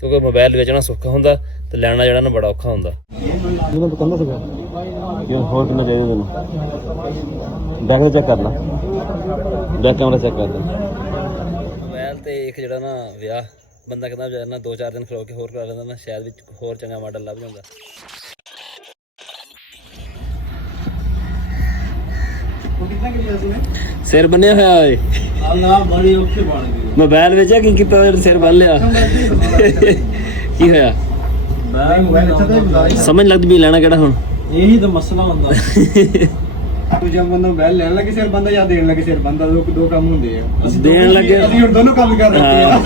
क्योंकि मोबाइल बेचना सौखा होंदा ते लैना जिहड़ा ना बड़ा औखा होंदा। होर किन्ना चाहिदा तैनूं? बैक चेक कर ला, बैक कैमरा चेक कर ला। मोबाइल ते एक जिहड़ा ना विआह बंदा कहंदा ना 2-4 दिन खलो के होर करा लैंदा ना, शायद विच होर चंगा मॉडल लभ जांदा। सिर बन्निया होया है मोबाइल बेचा की कीता सिर बन लिया की होया समझ लगदी भी लेना केड़ा हुण यही तो मसला हुंदा जब बंदा मोबाइल लेने लगे सिर बंदा या देने लगे सिर बंदा दो काम होंदे हैं देन लगे ਅਸੀਂ ਹੁਣ ਦੋਨੋਂ ਕੰਮ ਕਰ ਰਹੇ ਹਾਂ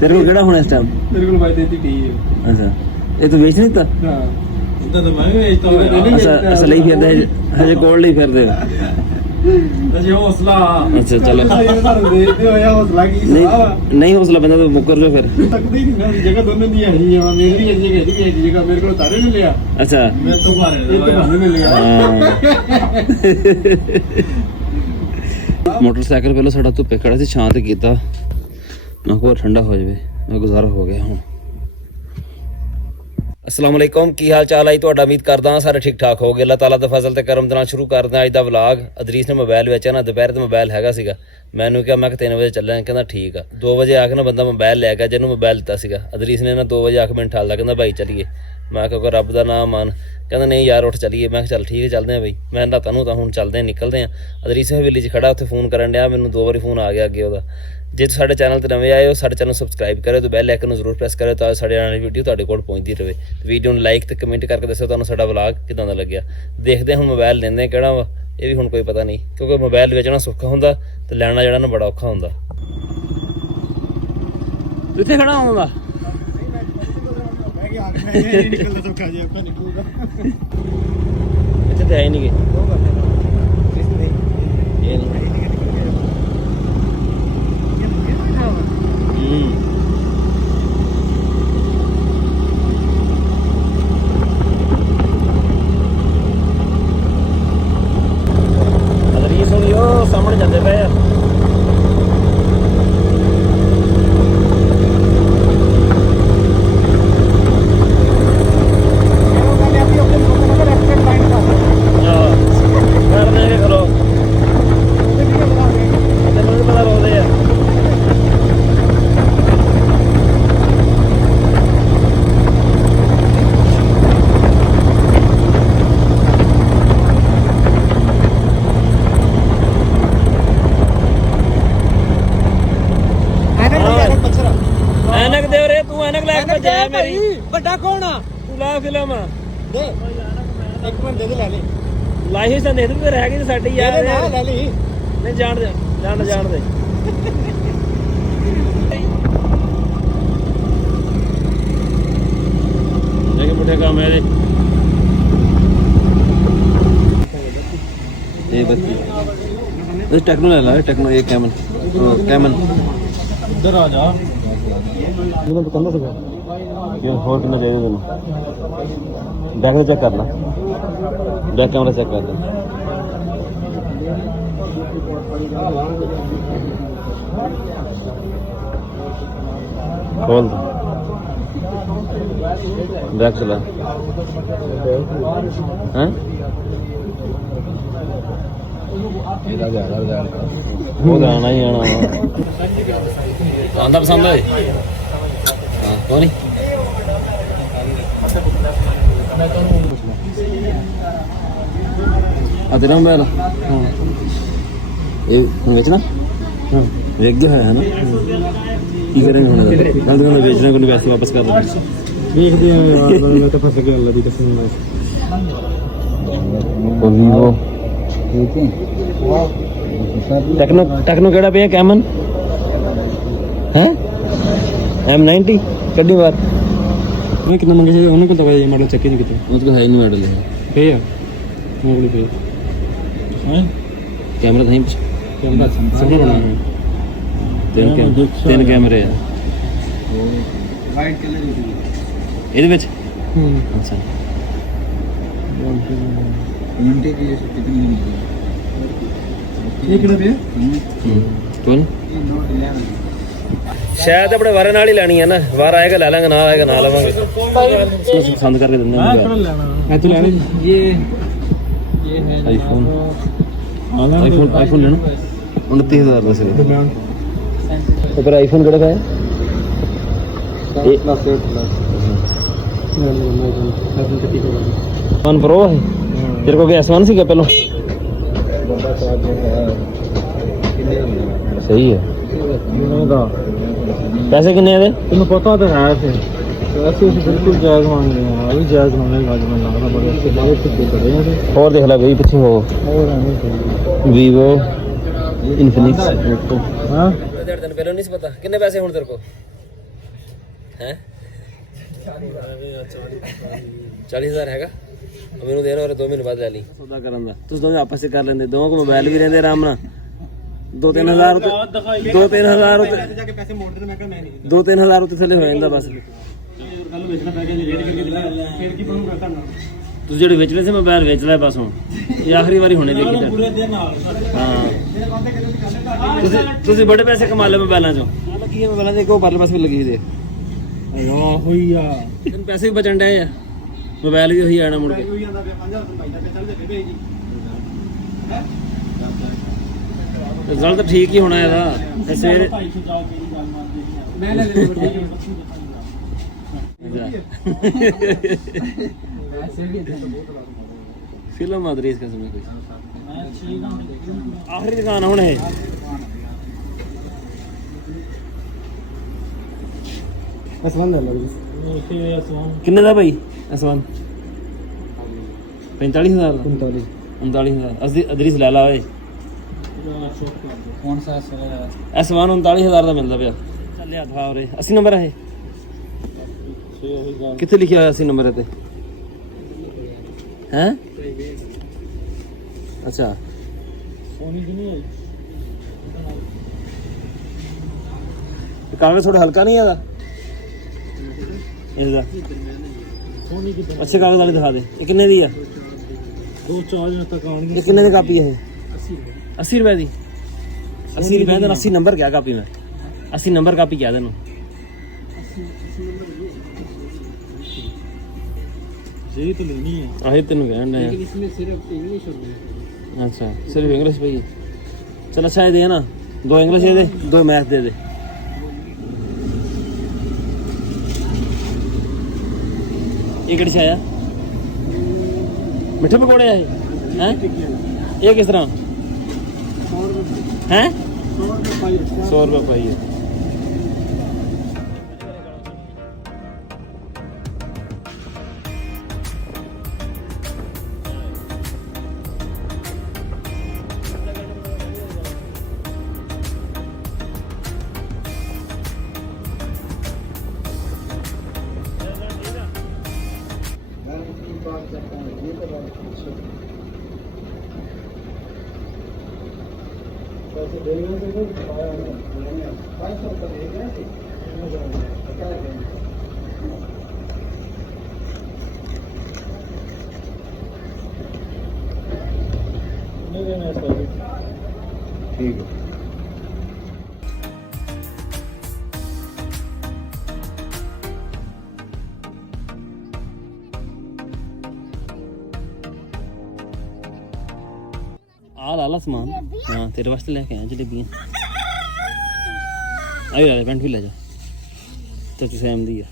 तेरे को केड़ा हुण इस टाइम ਮੇਰੇ ਕੋਲ ਬਾਈ 33 ਟੀ ਹੈ अच्छा ये तो बेच नहीं था ਹਾਂ इतना तो मैं भी बेचता हूं अच्छा अच्छा ਲਈ ਫਿਰਦੇ ਹਜੇ ਕੋਲ ਲਈ ਫਿਰਦੇ जी हौसला अच्छा चलो ਸਾਨੂੰ ਦੇਖਦੇ ਹੋਇਆ ਹੌਸਲਾ ਕੀ नहीं नहीं हौसला बंदा तो मुकर जो फिर ਸਕਦੀ ਨਹੀਂ ਨਾ ਜਗ੍ਹਾ ਦੋਨੋਂ ਦੀ ਹੈ ਜੀ ਮੇਰੀ ਵੀ ਇੱਕ ਜਗ੍ਹਾ ਇਹਦੀ ਵੀ ਇੱਕ ਜਗ੍ਹਾ ਮੇਰੇ ਕੋਲ ਤਾਰੇ ਨੇ ਲਿਆ अच्छा मैं तो मारे ਇਹ ਤਾਂ ਮੈਨੂੰ ਮਿਲ ਗਿਆ ਮੋਟਰਸਾਈਕਲ ਪਹਿਲਾਂ ਸਾਡਾ ਧੁੱਪੇ ਖੜਾ ਸੀ ਛਾਂ ਤੇ ਕੀਤਾ ਮੈਂ ਕਿਹਾ ਠੰਡਾ ਹੋ ਜਾਵੇ ਮੈਂ ਗੁਜ਼ਾਰਾ ਹੋ ਗਿਆ ਹੁਣ। अस्सलाम वालेकुम की हाल चाल है ਤੁਹਾਡਾ ਉਮੀਦ ਕਰਦਾ ਹਾਂ ਸਾਰੇ ਠੀਕ ਠਾਕ ਹੋਗੇ। ਅੱਲਾਹ ਤਾਲਾ ਦਾ ਫਜ਼ਲ ਤੇ ਕਰਮ ਦੇ ਨਾਲ ਸ਼ੁਰੂ ਕਰਦੇ ਹਾਂ ਅੱਜ ਦਾ ਵਲੌਗ। ਅਦਰੀਸ ਨੇ ਮੋਬਾਈਲ ਵੇਚਿਆ ਨਾ, ਦੁਪਹਿਰ ਤੇ ਮੋਬਾਈਲ ਹੈਗਾ ਸੀਗਾ, ਮੈਨੂੰ ਕਿਹਾ ਮੈਂ ਕਿ 3 ਵਜੇ ਚੱਲਾਂ, ਕਹਿੰਦਾ ਠੀਕ ਆ। 2 ਵਜੇ ਆ ਕੇ ਨਾ ਬੰਦਾ ਮੋਬਾਈਲ ਲੈ ਗਿਆ ਜਿਹਨੂੰ ਮੋਬਾਈਲ ਦਿੱਤਾ ਸੀਗਾ। ਅਦਰੀਸ ਨੇ ਨਾ 2 ਵਜੇ ਆ ਕੇ ਮੈਨੂੰ ਠਾਲਦਾ, ਕਹਿੰਦਾ ਭਾਈ ਚੱਲੀਏ। ਮੈਂ ਕਿਹਾ ਰੱਬ ਦਾ ਨਾਮ ਮਾਨ, ਕਹਿੰਦਾ ਨਹੀਂ ਯਾਰ ਉੱਠ ਚੱਲੀਏ। ਮੈਂ ਕਿਹਾ ਚੱਲ ਠੀਕ ਹੈ ਚੱਲਦੇ ਹਾਂ ਬਈ। ਮੈਂ ਕਹਿੰਦਾ ਤੁਹਾਨੂੰ ਤਾਂ ਹੁਣ ਚੱਲਦੇ ਹਾਂ ਨਿਕਲਦੇ ਹਾਂ। ਅਦਰੀਸ ਹਵੇਲੀ 'ਚ ਖੜਾ ਉੱਥੇ ਫੋਨ ਕਰਨ ਡਿਆ, ਮੈਨੂੰ 2 ਵਾਰੀ ਫੋਨ ਆ ਗਿਆ ਅੱਗੇ ਉਹਦਾ। ਜੇ ਸਾਡੇ ਚੈਨਲ ਤੇ ਨਵੇਂ ਆਏ ਹੋ ਸਾਡੇ ਚੈਨਲ ਨੂੰ ਸਬਸਕ੍ਰਾਈਬ ਕਰਿਓ ਤੇ ਬੈਲ ਆਈਕਨ ਨੂੰ ਜ਼ਰੂਰ ਪ੍ਰੈਸ ਕਰਿਓ ਤਾਂ ਸਾਡੇ ਆਉਣ ਵਾਲੀ ਵੀਡੀਓ ਤੁਹਾਡੇ ਕੋਲ ਪਹੁੰਚਦੀ ਰਹੇ। ਵੀਡੀਓ ਨੂੰ ਲਾਈਕ ਤੇ ਕਮੈਂਟ ਕਰਕੇ ਦੱਸੋ ਤੁਹਾਨੂੰ ਸਾਡਾ ਵਲੌਗ ਕਿਦਾਂ ਦਾ ਲੱਗਿਆ। ਦੇਖਦੇ ਹੁਣ ਮੋਬਾਈਲ ਲੈਂਦੇ ਕਿਹੜਾ ਵਾ, ਇਹ ਵੀ ਹੁਣ ਕੋਈ ਪਤਾ ਨਹੀਂ, ਕਿਉਂਕਿ ਮੋਬਾਈਲ ਵੇਚਣਾ ਸੌਖਾ ਹੁੰਦਾ ਤੇ ਲੈਣਾ ਜਿਹੜਾ ਨਾ ਬੜਾ ਔਖਾ ਹੁੰਦਾ। ਕਿੱਥੇ ਖੜਾ ਹੁੰਦਾ ਨਿਕਲਦਾ ਸੌਖਾ ਜੀ ਆਪਾਂ ਨਿਕਲੂਗਾ ਇੱਥੇ ਤੇ ਆਈ ਨਹੀਂ ਗਏ ਇਹ ਨਹੀਂ ਅਦਰੀਸ ਹੁਣ ਉਹ ਸਾਹਮਣੇ ਜਾਂਦੇ ਪਏ ਆ। ਐਨਕ ਦੇ ਰੇ ਤੂੰ ਐਨਕ ਲੈ ਕੇ ਜਾ ਮੇਰੀ ਵੱਡਾ ਕੌਣ ਆ ਤੂੰ ਲੈ ਫਿਲਮ ਦੇ ਇੱਕ ਮਿੰਟ ਦੇ ਲੈ ਲੈ ਲਾਈਸੈਂਸ ਤਾਂ ਦੇ ਦੇ ਤੇ ਰਹਿ ਗਈ ਸਾਡੀ ਯਾਰ ਲੈ ਲਈ ਨਹੀਂ ਜਾਣ ਦੇ ਜਾਣ ਦੇ ਦੇਖ ਮੁੰਡੇ ਕੰਮ ਹੈ ਇਹ ਬੱਤੀ ਇਹ ਟੈਕਨੋ ਲੈ ਲਾ ਟੈਕਨੋ ਇਹ ਕੈਮਨ इधर आ जा ਇਹਨਾਂ ਤੋਂ ਕੰਨਾ ਸਕਾ होर किन्ना चाहिदा तैनूं? बैक चेक कर ला, बैक कैमरा चेक कर ला। खोल दो बैक चला हैं वो आना ही आना ਆਂਦਾ ਪਸੰਦ ਹੋਏ ਹਾਂ ਕੋਈ ਨਹੀਂ ਅਦਰਾ ਮੇਰਾ ਹਾਂ ਇਹ ਵੇਚਣਾ ਹਾਂ ਵੇਚ ਗਿਆ ਹੈ ਨਾ ਕੀ ਕਰਾਂਗੇ ਹੁਣ ਕੱਲ ਦੁਕਾਨ ਵੇਚਣਾ ਕੋਈ ਪੈਸੇ ਵਾਪਸ ਕਰ ਦੇ ਦੇਖਦੇ ਆ ਯਾਰ ਮੈਂ ਤਾਂ ਫਸ ਗਿਆ ਅੱਲਾ ਦੀ ਕਸਮ ਨਾਲ वीवो ਟੈਕਨੋ ਕਿਹੜਾ ਪਿਆ ਕੈਮਨ ਹੈ M90 ਕੱਢੀ ਵਾਰ ਮੈਂ ਕਿੰਨਾ ਮੰਗੇ ਸੀ ਉਹਨਾਂ ਕੋਲ ਤਾਂ ਇਹ ਮਾਡਲ ਚੱਕੇ ਨਹੀਂ ਕਿਤੇ ਉਹ ਤਾਂ ਹੈ ਨਹੀਂ ਮਾਡਲ ਹੈ ਪੇ ਆ ਉਹ ਵੀ ਪੇ ਹੈ ਕੈਮਰਾ ਤਾਂ ਹੀ ਕੈਮਰਾ ਸਭ ਬਣਾਉਣਾ ਤਿੰਨ ਕੈਮਰੇ ਆ ਵਾਈਟ ਕਲਰ ਇਹਦੇ ਵਿੱਚ ਅੱਛਾ घंटे की जैसे कितनी मिली ये कितना पे कौन ਸ਼ਾਇਦ ਆਪਣੇ ਵਾਰੇ ਨਾਲ ਹੀ ਲੈਣੀ ਹੈ ਨਾ, ਵਾਰ ਆਏਗਾ ਲੈ ਲਾਂਗੇ, ਨਾ ਆਏਗਾ ਨਾ ਲਵਾਂਗੇ। ਤੁਸੀਂ ਪਸੰਦ ਕਰਕੇ ਦਿੰਦੇ ਹੋ मैं तो लेने ये है आईफोन आईफोन लेना 29,000 ਦਾ ਸੀ। तो फिर आईफोन किहड़ा का है? वन प्रो है तेरे को? क्या S1 ਸੀਗਾ ਪਹਿਲਾਂ? ਸਹੀ ਹੈ। ਪੈਸੇ ਕਿੰਨੇ ਇਹਦੇ? ਤੈਨੂੰ ਪਤਾ ਤਾਂ ਹੈ ਫਿਰ ਅਸੀਂ ਬਿਲਕੁਲ ਜਾਇਜ਼ ਮੰਗ ਰਹੇ ਹਾਂ, ਵੀ ਜਾਇਜ਼ ਮੰਗੇਗਾ ਅੱਜ ਮੈਂ ਲੱਗਦਾ ਬੜੇ ਅੱਛੇ ਬੜੇ ਟਿੱਕੇ ਚੜੇ ਆ। ਹੋਰ ਦੇਖ ਲੈ ਬਈ ਪਿੱਛੇ ਹੋ ਹੋਰ ਐਵੇਂ ਸਹੀ ਵੀਵੋ ਇਨਫਿਨਿਕਸ ਹਾਂ। ਡੇਢ ਦਿਨ ਪਹਿਲਾਂ ਨਹੀਂ ਸੀ ਪਤਾ। ਕਿੰਨੇ ਪੈਸੇ ਹੁਣ ਤੇਰੇ ਕੋਲ ਹੈ? 40,000 ਹੈਗਾ? ਮੈਨੂੰ ਦੇ ਰੋ 2 ਮਹੀਨੇ ਬਾਅਦ ਲੈ ਲਈ। ਸੌਦਾ ਕਰਨ ਦਾ ਤੁਸੀਂ ਦੋਵੇਂ ਆਪਸ ਵਿੱਚ ਕਰ ਲੈਂਦੇ, ਦੋਵਾਂ ਕੋ ਮੋਬਾਈਲ ਵੀ ਰਹਿੰਦੇ ਆਰਾਮ ਨਾਲ। 2-3 ਹਜ਼ਾਰ 2-3 ਹਜ਼ਾਰ ਜਾ ਕੇ ਪੈਸੇ ਮੋੜ ਦੇ। ਮੈਂ ਕਿਹਾ ਮੈਂ ਨਹੀਂ 2-3 ਹਜ਼ਾਰ ਥੱਲੇ ਹੋ ਜਾਂਦਾ ਬਸ। ਕੱਲ ਵੇਚਣਾ ਪੈ ਗਿਆ ਜੀ, ਰੇਟ ਕਰਕੇ ਦਿਖਾ ਫਿਰ ਕੀ ਬਣੂਗਾ ਤੁਹਾਨੂੰ? ਤੁਸੀਂ ਜਿਹੜੇ ਵੇਚ ਲਏ ਸੀ ਮੋਬਾਈਲ ਵੇਚ ਲੈ ਬਸ। ਹੁਣ ਇਹ ਆਖਰੀ ਵਾਰੀ ਹੋਣੇ ਦੇਖੀ ਤਾਂ। ਪੂਰੇ ਦਿਨ ਨਾਲ ਹਾਂ ਤੁਸੀਂ ਬੜੇ ਪੈਸੇ ਕਮਾ ਲਏ ਮੋਬਾਈਲਾਂ ਚੋਂ। ਲੱਗੀ ਹੈ ਮੋਬਾਈਲਾਂ ਦੇ ਕੋ ਪਰਲੇ ਪਾਸੇ ਵੀ ਲੱਗੀ ਦੇ। ਆਹ ਹੋਈ ਆ ਤੈਨੂੰ ਪੈਸੇ ਵੀ ਬਚਣ ਡਏ ਆ, ਮੋਬਾਈਲ ਵੀ ਉਹੀ ਆਣਾ ਮੁੜ ਕੇ। ਹੋਈ ਜਾਂਦਾ ਪਿਆ 5000 ਰੁਪਏ ਦਾ ਚੱਲ ਦੇ ਭੇਜ ਜੀ। ਰਿਜ਼ਲਟ ਠੀਕ ਹੀ ਹੋਣਾ ਇਹਦਾ। ਇਹ ਸਵੇਰੇ ਮੈਂ ਲੈ ਲੈ ਫਿਲਮ ਆਦਰੀ ਇਸ ਕਿਸਮ ਦੀ ਕੋਈ ਆਖਰੀ ਦੁਕਾਨ ਹੁਣ ਇਹ। ਅਸਵਾਨ ਲੈ ਲਓ ਜੀ। ਕਿੰਨੇ ਦਾ ਭਾਈ S1? 45,000 ਦਾ? 45 39,000 ਅਸੀਂ ਅਦਰੀਸ ਲੈ ਲਾ ਓਏ। ਕੌਣ ਸਾ S1 39,000 ਦਾ ਮਿਲਦਾ ਪਿਆ। ਚੱਲਿਆ ਥਾ ਉਰੇ 80 ਨੰਬਰ ਹੈ। ਕਿੱਥੇ ਲਿਖਿਆ ਹੋਇਆ 80 ਨੰਬਰ ਤੇ ਹੈ? ਅੱਛਾ ਸੋਨੀ ਦੀ ਨਹੀਂ ਆਈ। ਕਾਗਜ਼ ਥੋੜਾ ਹਲਕਾ ਨਹੀਂ ਹੈਗਾ ਇਹਦਾ? ਸੋਨੀ ਦੀ ਅੱਛੇ ਕਾਗਜ਼ ਵਾਲੇ ਦਿਖਾ ਦੇ। ਇਹ ਕਿੰਨੇ ਦੀ ਆ? 2-4 ਦਿਨ ਤੱਕ ਆਉਣਗੇ। ਇਹ ਕਿੰਨੇ ਦੀ ਕਾਪੀ ਹੈ? 80 ਰੁਪਏ ਦੀ? 80 ਰੁਪਏ ਦਾ 80 ਨੰਬਰ ਕਿਆ ਕਾਪੀ? ਮੈਂ 80 ਨੰਬਰ ਕਾਪੀ ਕਿਆ ਤੈਨੂੰ? यही तो लेनी है। ਆਹੀ ਤੈਨੂੰ ਕਹਿਣ ਡਿਆ। लेकिन इसमें सिर्फ इंग्लिश और अच्छा सिर्फ इंग्लिश पे ही? चल अच्छा ये दे ना, 2 इंग्लिश दे दे, 2 मैथ दे दे। ये किस आया? मिठे पकौड़े आए हैं? ये किस तरह हैं? 100 रुपये पाई है। ठीक है। ਆ ਲਾ ਸਮਾਨ। ਹਾਂ ਤੇਰੇ ਵਾਸਤੇ ਲੈ ਕੇ ਆਇਆ ਜਲੇਬੀਆਂ। ਆਈ ਲੈ ਪੈਂਟ ਵੀ ਲੈ ਜਾ। ਚਾਚੂ ਸੈਮ ਦੀ ਆ।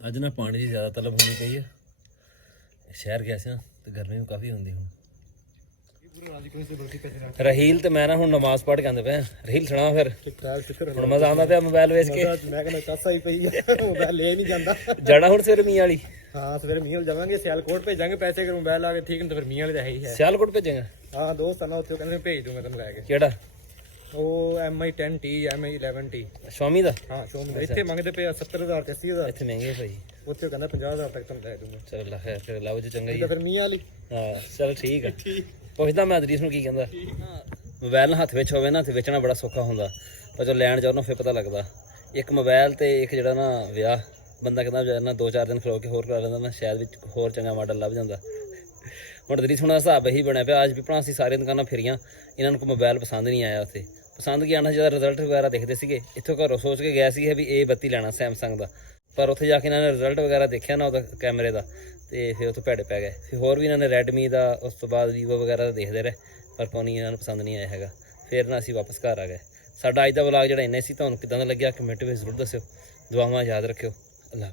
ਅੱਜ ਨਾ ਪਾਣੀ ਦੀ ਜ਼ਿਆਦਾ ਤਲਬ ਹੋਣੀ ਪਈ ਹੈ। ਸ਼ਹਿਰ ਗਿਆ ਸੀ ਨਾ ਤੇ ਗਰਮੀ ਵੀ ਕਾਫੀ ਹੁੰਦੀ ਹੁਣ। ਰਹੀਲ ਤੇ ਮੈਂ ਨਾ ਹੁਣ ਨਮਾਜ਼ ਪੜ੍ਹ ਕੇ ਆਂਦੇ ਪਏ। ਰਹੀਲ ਸੁਣਾ ਫਿਰ ਹੁਣ ਮਜ਼ਾ ਆਉਂਦਾ ਪਿਆ ਮੋਬਾਈਲ ਵੇਚ ਕੇ। ਮੈਂ ਕਹਿੰਦਾ ਚਾਸਾ ਹੀ ਪਈ ਆ ਮੋਬਾਈਲ ਲੈ ਨਹੀਂ ਜਾਂਦਾ। ਜਾਣਾ ਹੁਣ ਸਵੇਰੇ ਮੀਂਹ ਵਾਲੀ। ਹਾਂ ਸਵੇਰੇ ਮੀਂਹ ਵਾਲ ਜਾਵਾਂਗੇ। ਸਿਆਲਕੋਟ ਭੇਜਾਂਗੇ ਪੈਸੇ ਕਰ ਮੋਬਾਈਲ ਆ ਕੇ ਠੀਕ ਨਹੀਂ ਤਾਂ ਫਿਰ ਮੀਂਹ ਵਾਲੇ ਤਾਂ ਹੈ ਹੀ ਹੈ। ਸਿਆਲਕੋਟ ਭੇਜੇਗਾ? ਹਾਂ ਦੋਸਤ ਆ ਨਾ ਉੱਥੇ ਕਹਿੰਦੇ ਭੇਜ ਦੂੰਗਾ ਤੈਨੂੰ ਲੈ ਕੇ। ਕਿਹੜਾ? ਉਹ MI 10T MI 11T। ਸ਼ਾਮੀ ਦਾ? ਹਾਂ ਸ਼ੋਮ ਇੱਥੇ ਮੰਗਦੇ ਪਏ 70,000 ਤੇ 80,000। ਇੱਥੇ ਮਹਿੰਗੇ ਭਾਈ। ਉੱਥੇ ਕਹਿੰਦਾ 50000 ਤੱਕ ਤੁਹਾਨੂੰ ਲੈ ਦੂੰਗਾ। ਚਲ ਖੈਰ ਫਿਰ ਲਵ ਜੀ ਚੰਗਾ ਹੀ ਤਾਂ ਆ। ਫਿਰ ਮੀਂਹ ਵਾਲੀ ਹਾਂ ਚਲ ਠੀਕ ਆ। ਪੁੱਛਦਾ ਮੈਂ ਅਦਰੀਸ ਨੂੰ ਕੀ ਕਹਿੰਦਾ। ਮੋਬਾਈਲ ਨਾ ਹੱਥ ਵਿੱਚ ਹੋਵੇ ਨਾ ਤੇ ਵੇਚਣਾ ਬੜਾ ਸੌਖਾ ਹੁੰਦਾ, ਪਰ ਜਦੋਂ ਲੈਣ ਜਾਓ ਨਾ ਫਿਰ ਪਤਾ ਲੱਗਦਾ। ਇੱਕ ਮੋਬਾਈਲ ਤੇ ਇੱਕ ਜਿਹੜਾ ਨਾ ਵਿਆਹ, ਬੰਦਾ ਕਹਿੰਦਾ ਨਾ 2-4 ਦਿਨ ਖਲੋ ਕੇ ਹੋਰ ਕਰਾ ਲੈਂਦਾ ਨਾ, ਸ਼ਾਇਦ ਵਿੱਚ ਹੋਰ ਚੰਗਾ ਮਾਡਲ ਲੱਭ ਜਾਂਦਾ। ਹੁਣ ਅਦਰੀਸ ਹੁਣ ਦਾ ਹਿਸਾਬ ਇਹੀ ਬਣਿਆ ਪਿਆ। ਅੱਜ ਵੀ ਭਰਾ ਅਸੀਂ ਸਾਰੀਆਂ ਦੁਕਾਨਾਂ ਫਿਰੀਆਂ, ਇਹਨਾਂ ਨੂੰ ਕੋਈ ਮੋਬਾਈਲ ਪਸੰਦ ਨਹੀਂ ਆਇਆ। ਉੱਥੇ ਪਸੰਦ ਕੀ ਆਉਣਾ, ਜਦੋਂ ਰਿਜ਼ਲਟ ਵਗੈਰਾ ਦੇਖਦੇ ਸੀਗੇ, ਇੱਥੋਂ ਘਰੋਂ ਸੋਚ ਕੇ ਗਿਆ ਸੀ ਵੀ A32 ਲੈਣਾ ਸੈਮਸੰਗ ਦਾ, ਪਰ ਉੱਥੇ ਜਾ ਕੇ ਇਹਨਾਂ ਨੇ ਰਿਜ਼ਲਟ ਵਗੈਰਾ ਦੇਖਿਆ ਨਾ ਉਹਦਾ ਕੈਮਰੇ ਦਾ, ਤੇ ਫਿਰ ਉੱਥੋਂ ਭੈੜੇ ਪੈ ਗਏ। ਫਿਰ ਹੋਰ ਵੀ ਇਹਨਾਂ ਨੇ ਰੈਡਮੀ ਦਾ, ਉਸ ਤੋਂ ਬਾਅਦ ਵੀਵੋ ਵਗੈਰਾ ਦਾ ਦੇਖਦੇ ਰਹੇ, ਪਰ ਕੋਈ ਇਹਨਾਂ ਨੂੰ ਪਸੰਦ ਨਹੀਂ ਆਇਆ ਹੈਗਾ। ਫਿਰ ਨਾ ਅਸੀਂ ਵਾਪਸ ਘਰ ਆ ਗਏ। ਸਾਡਾ ਅੱਜ ਦਾ ਵਲੌਗ ਜਿਹੜਾ ਇੰਨਾ ਸੀ, ਤੁਹਾਨੂੰ ਕਿੱਦਾਂ ਦਾ ਲੱਗਿਆ ਕਮੈਂਟ ਵਿੱਚ ਜ਼ਰੂਰ ਦੱਸਿਓ। ਦੁਆਵਾਂ ਯਾਦ ਰੱਖਿਓ। ਅੱਲਾ।